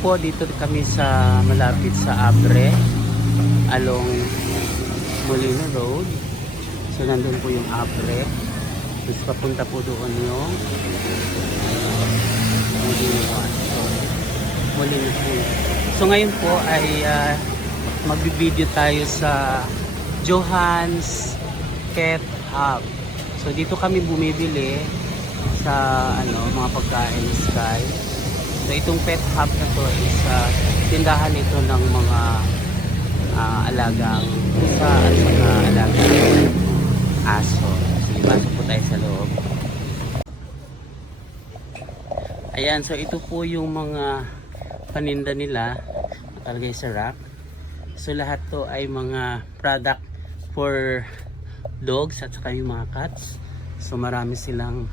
po, dito kami sa malapit sa Abre along Molino Road. So nandun po yung Abre. Tapos papunta po doon yung Molino Road. So ngayon po ay magbibideo tayo sa Johan's Pet Hub. So dito kami bumibili sa mga pagkain ni Sky. So itong pet hub na to is tindahan ito ng mga alagang pusa at mga alagang aso. Sige, pasok po tayo sa loob. Ayan, so ito po yung mga paninda nila nakalagay sa rack. So lahat to ay mga product for dogs at saka yung mga cats. So marami silang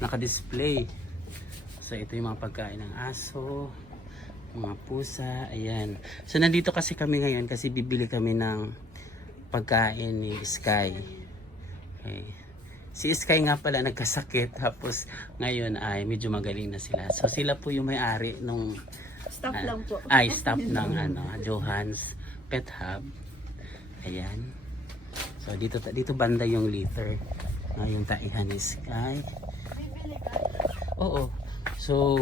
naka-display. So ito yung mga pagkain ng aso, mga pusa, ayan. So nandito kasi kami ngayon kasi bibili kami ng pagkain ni Sky. Okay. Si Sky nga pala nagkasakit, tapos ngayon ay medyo magaling na sila. So sila po yung may-ari nung staff lang po. Staff ng Johan's Pet Hub. Ayan. So dito banda yung litter. Yung taihan ni Sky. Oo. So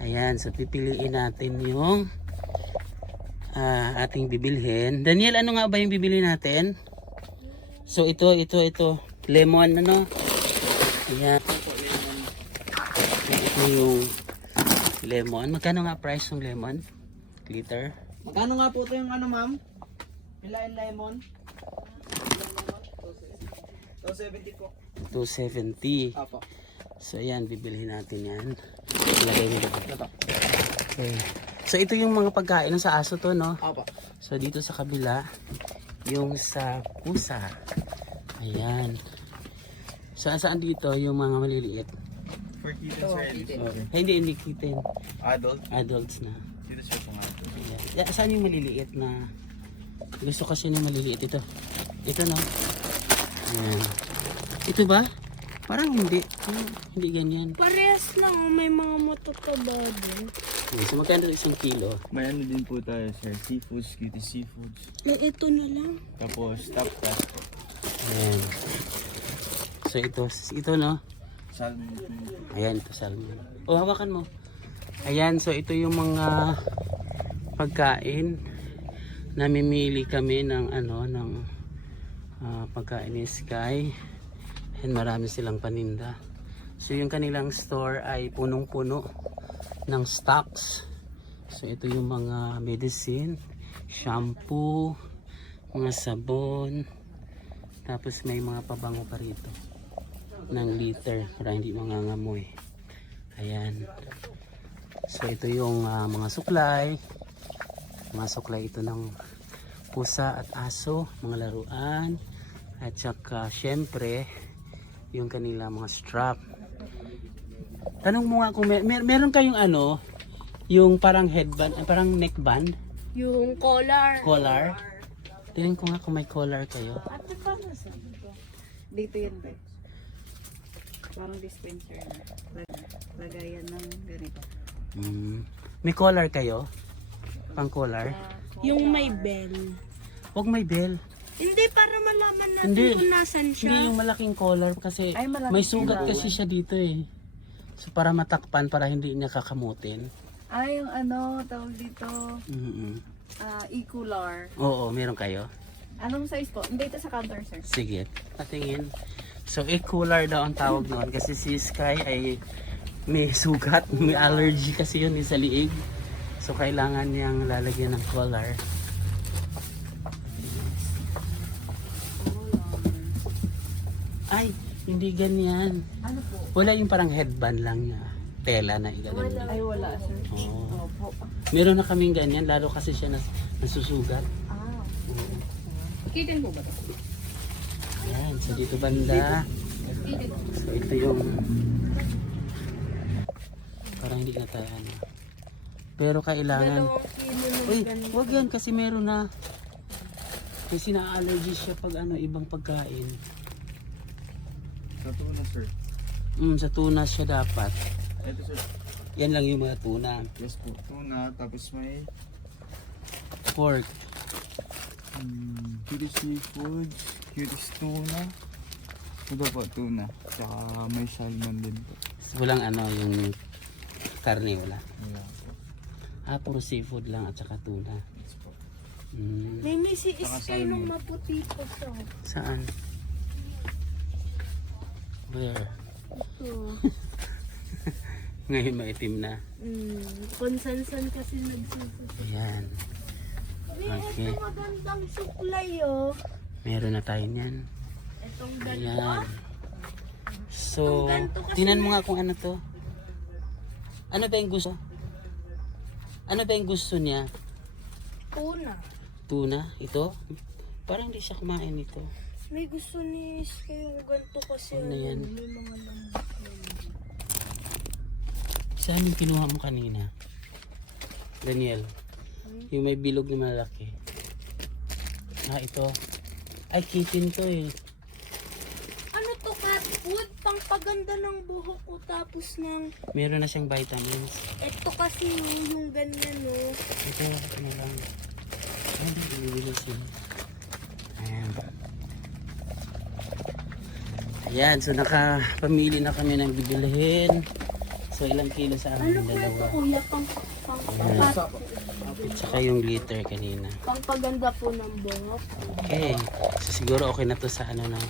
ayan, so pipiliin natin yung ating bibilhin. Daniel, ano nga ba yung bibili natin? So ito lemon, ano? Ayan. Ito yung lemon. Magkano nga price ng lemon? Liter? Magkano nga po ito yung ma'am? Pilain lemon? 270 po. 270. Apo. So ayan, bibilhin natin yan. Ilagay mo dito. Okay. So ito yung mga pagkain sa aso to, no? Apo. So dito sa kabila, yung sa pusa. Ayan. So saan dito yung mga maliliit? For kittens or Okay. Hindi kitten. adult? Adults na. Dito siya pong adult. Ayan. Saan yung maliliit na? Gusto kasi ng maliliit ito. Ito, no? Ayan. Ito ba? Parang hindi. Hindi ganyan. Parehas lang, may mga matataba din. Okay, so magkano isang kilo? May ano din po tayo sir, seafoods, kitty seafoods. Ito na lang. Tapos top class po. Ayan. So ito no? Salmon. Ayan, ito salmon. Oh, hawakan mo. Ayan, so ito yung mga pagkain. Namimili kami ng pagkain ni Sky. And marami silang paninda. So yung kanilang store ay punong-puno ng stocks. So ito yung mga medicine, shampoo, mga sabon, tapos may mga pabango pa rito ng liter para hindi mangangamoy. Ayan. So ito yung mga suklay. Mga suklay ito ng pusa at aso, mga laruan, at saka syempre yung kanila mga strap. Tanong mo nga kung meron kayong yung parang headband, parang neckband, Yung collar. collar. Tingnan ko nga kung may collar kayo. Ate, paano sa dito? Dito yun ba? Parang dispenser na. Lagayan ng ganito. May collar kayo? Pang collar? Yung may bell. Huwag may bell. Hindi, para malaman natin Hindi. kung nasan siya. Hindi yung malaking collar kasi Ay, malaki may sugat sila. kasi siya dito eh. So para matakpan, para hindi niya kakamutin. Ay, yung tawag dito, e-cooler. Oo, meron kayo. Anong size po? Dito sa counter, sir. Sige, patingin. So, cooler daw ang tawag noon kasi si Sky ay may sugat, may allergy kasi yun sa liig. So, kailangan niyang lalagyan ng collar. Ay, hindi ganyan. Ano po? Wala yung parang headband lang na tela na igalan. Ay, wala, sir. Oo. Opo. Meron na kaming ganyan, lalo kasi siya nasusugat. Ah. Kitten po ba ito? Ayan, so dito banda. So ito yung parang hindi na tayo pero kailangan. 2 kilo na Uy, ganito. wag yan kasi meron na. Kasi na-allergy siya pag ibang pagkain. Sa tuna sir. Sa tunas siya dapat. Ito sir. Yan lang yung mga tuna. Yes po, tuna. Tapos may Pork. cutie seafoods, cutie tuna. Ito po, tuna. Tsaka may salmon din po. Walang ano, yung karne wala. Wala po. Puro seafood lang at saka tuna. Yes po. May si Saka Sky nung salmon. maputi po to. Saan? Where? Ito. Ngayon maitim na. Konsansan kasi nagsususunod. Ayan. Okay. Ito magandang suklay oh. Meron na tayo niyan. Itong Ayan. dalawa. So, Ang ganito kasi tinan mo nga kung ano to. Ano ba yung gusto? Ano ba yung gusto niya? Tuna. Tuna? Ito? Parang hindi siya kumain nito. May gusto ni Sky yung ganito kasi Ano yan? may mga lambot. Saan yung kinuha mo kanina? Daniel. Yung may bilog na malaki. Ito. Ay, kitten to eh. Ano to, cat food? Pangpaganda ng buhok ko tapos ng... Meron na siyang vitamins. Ito kasi yung ganyan oh. Ito, ano lang. Ay, binibili siya. Ayan. Ayan, so nakapamili na kami ng bibilihin. So, ilang kilo sa Ano amin? po ito Dalawa. kuya? At saka yung glitter kanina. Pangpaganda po ng buhok. Okay. So, siguro okay na to sa ano na.